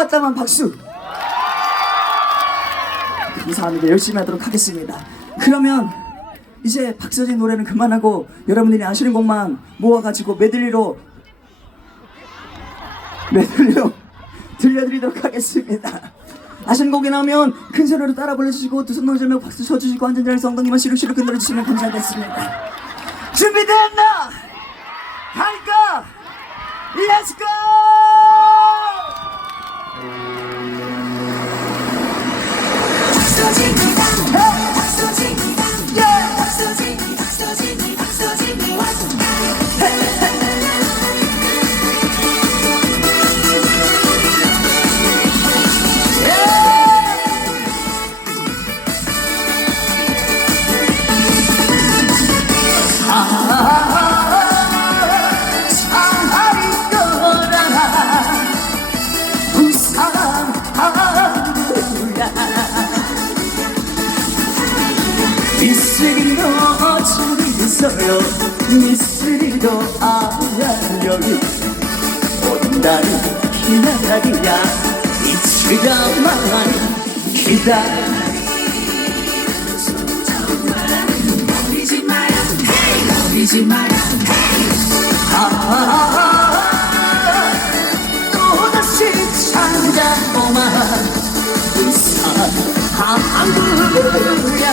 왔다만 박수. 감사합니다. 열심히 하도록 하겠습니다. 그러면 이제 박서진 노래는 그만하고 여러분들이 아시는 곡만 모아가지고 메들리로 메들리로 들려드리도록 하겠습니다. 아시는 곡이 나오면 큰 소리로 따라 불러주시고 두손 놓으시며 박수 쳐주시고 한 잔자리에서 엉덩이만 시룩시룩 흔들어주시면 감사하겠습니다. 준비됐나? go! 박 서 있어요. 미쓰리도 아련령이 온다는 기나기야 이치가만 기다려 버리지 마라 버리지 마라 또다시 찾아오마. 우산 한국이야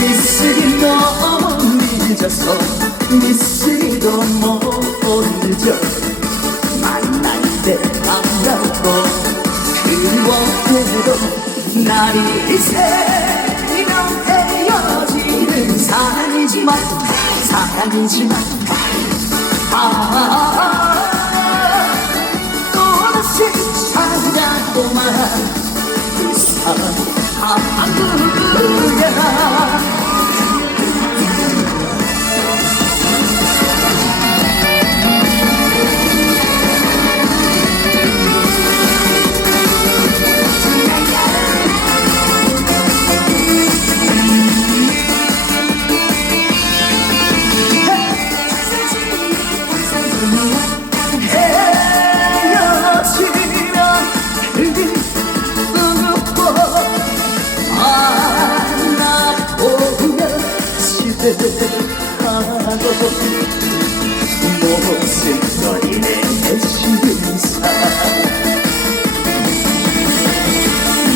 미쓰리 너무 늦어서 미쓰리도 못 늦어 만날 때 반갑고 그리워해도 날이 헤어지는 사랑이지만 사랑이지만. 아 또다시 찾아오만 그 사랑 한국이야 가고 무슨 너희의 신사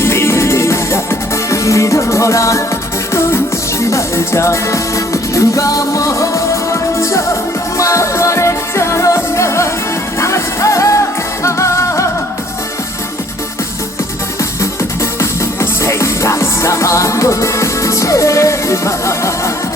믿으라 믿어라 끊지 말자 누가 먼저 말했잖아 나가 생각상으로 제발. 그를 내쳐줘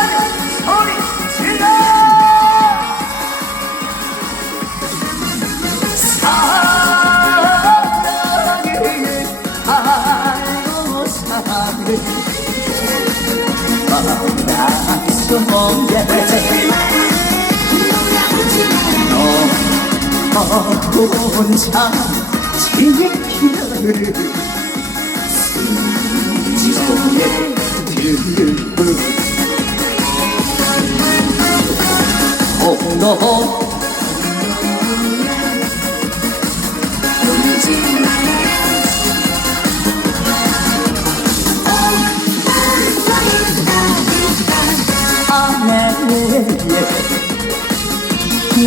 혼자 지키는 지속의 들을 너버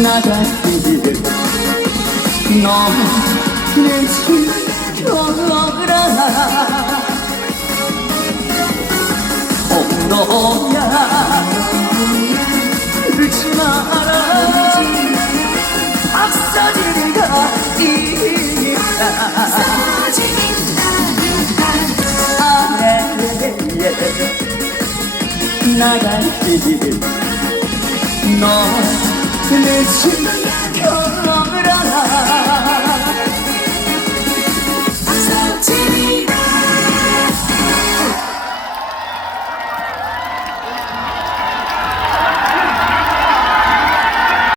나갔기에 너내 친구라 너야 울지 마라 박사진이가 이긴다 아내의 나갈 길 너, 늦은 걸어라